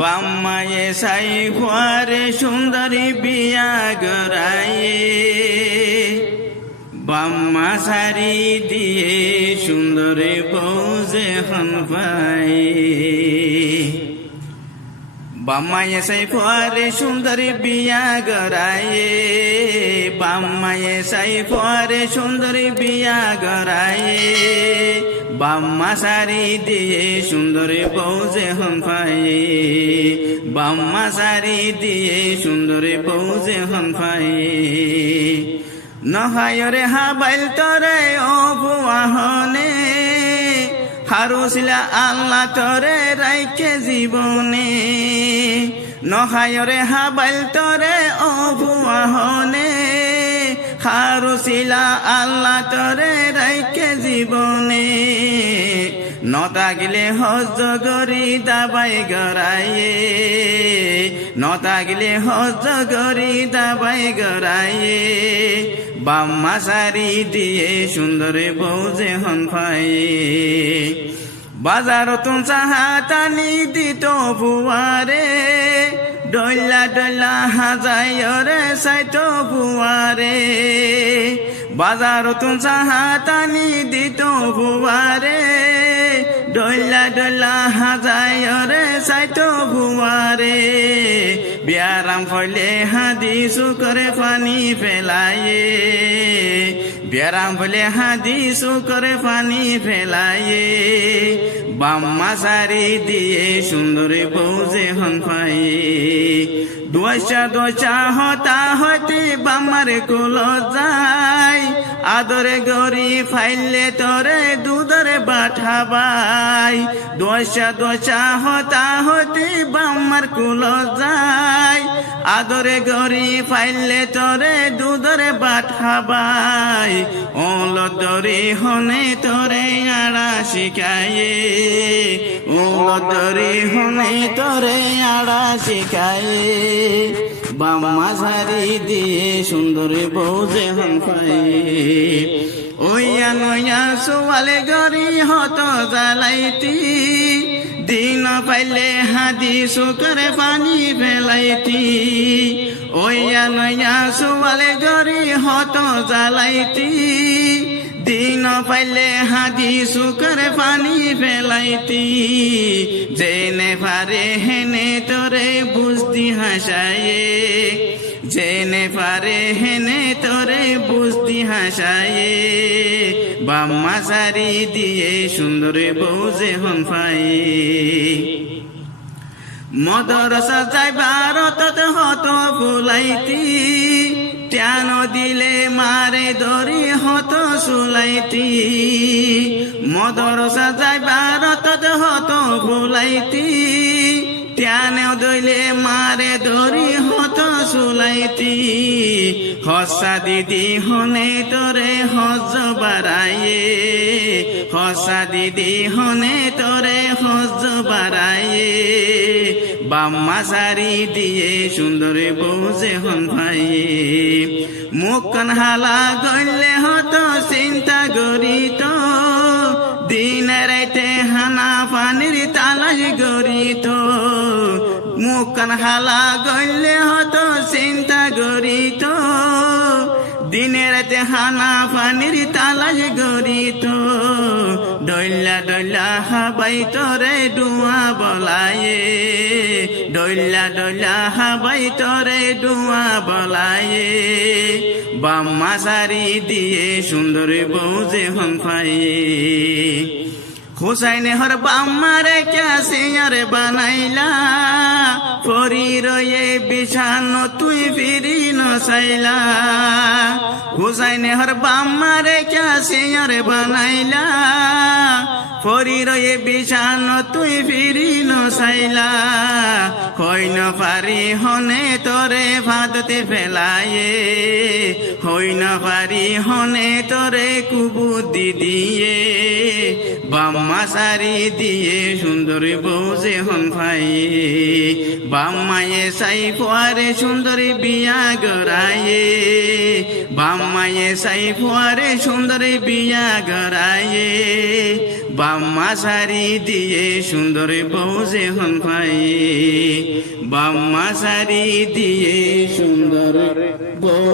বাম্মায়ে সাই ফুয়ারে সুন্দরী বিয়া গড়ায়ে বাম্মা সারি দিয়ে সুন্দরী বউজে হন পাই বাম্মায়ে সাই ফুয়ারে সুন্দরী বিয়া গড়ায়ে বাম্মায়ে সাই ফুয়ারে সুন্দরী বিয়া গড়ায়ে বাম্মা সারি দিয়ে সুন্দরী বউজে হন পাই বাম্মা সারি দিয়ে সুন্দরী বউজে হন পাই নহায়রে হাবাইল তরে ও বুয়াহনে হারুসিলা আল্লাহ তরে রাইকে জীবনে নহায়রে হাবাইল তরে ও বুয়াহনে হারুসিলা আল্লাহ তরে রাইকে জীবনে নতা গিলে হজ গরি দাবাই গড়াইয়ে নতা গিলে হজ গরি দাবাই গড়াইয়ে বাম্মা সারি দিয়ে সুন্দরী বউজে হন পাই বাজারতুন চাহাতানি দিত বুয়ারে ডইলা ডইলা হাজাইরে সাইত বুয়ারে বাজারতুন চাহাতানি দিত বুয়ারে ডইলা ডইলা হাজাইরে সাইত বুয়ারে বিয়ারাম ফলে হাদিসু করে পানি ফেলায়ে বিয়ারাম ফলে হাদিসু করে পানি ফেলায়ে বাম্মা সারি দিয়ে সুন্দরী বউজে হন পাই দোষা দোষা হতা হতে বাম্মার কুল যায় আদরে গরি ফাইলে তরে দুধরে বাঠাবাই দোষা দোষা হতা হতে বাম্মার কুল যায় আদরে গরি ফাইলে তরে দুধরে বাঠাবাই ওল দরি হনে তরে আড়া শিখায়ে ওল দরি হনে তরে আড়া শিখায়ে বাম্মা সারি দিয়ে সুন্দরী বউজে হন পাই ওইয়া নইয়া সোয়ালে গরি হত জ্বালাইতি দিন পাইলে হাদিসু করে পানি ফেলাইতি ওইয়া নইয়া সোয়ালে গরি হত জ্বালাইতি দিন পাইলে হাদিসু করে পানি ফেলাইতি জেনে পারে হেনে তোরে বুঝতি হাসায়ে জেনে পারে হেনে তোরে বুঝতি হাসায়ে বাম্মা সারি দিয়ে সুন্দরী বউজে হন পাই মদরসা যাইবার তত হত ফুলাইতি টান দিলে মারে দরি হত সুলাইতি মদরসা যাইবার তত হত ফুলাইতি টান দিলে মারে দরি হত সুলাইতি হসা দিদি হনে তোরে হজ বাড়াইয়ে হসা দিদি হনে তোরে হজ বাড়াইয়ে বাম্মা সারি দিয়ে সুন্দরী বউজে হন পাই মুখন হালা গইলে হতো চিন্তা গরিত দিন রাইতে হানা পানির তালাশ গরিত মুখন হালা গইলে হতো চিন্তা গরিত দিনে রাতে হানা পানির তালাশ গরিত ডইলা ডইলা হাবাই তোরে ডুয়া বলায়ে ডইলা ডইলা হাবাই তোরে ডুয়া বলায়ে বাম্মা সারি দিয়ে সুন্দরী বউজে হন পাই হুসাইনে হর বাম্মারে ক্যা সিয়ারে বানাইলা পরি রয়ে বিছানো তুই ফিরি নসাইলা হুসাইনে হর বাম্মারে ক্যা সিয়ারে বানাইলা পরি রয়ে বিছানো তুই ফিরি নসাইলা হইন পারি হনে তোরে ভাদতে ফেলায়ে হইন পারি হনে তোরে কুবুদ্ধি দিয়ে বাম্মা সারি দিয়ে সুন্দরী বউ যে হন ভাই বাম্মায়ে সাই ফুয়ারে সুন্দরী বিয়া গড়ায়ে বাম্মায়ে সাই ফুয়ারে সুন্দরী বিয়া গড়ায়ে বাম্মা সারি দিয়ে সুন্দরী বউ যে হন ভাই বাম্মা সারি দিয়ে সুন্দর বউ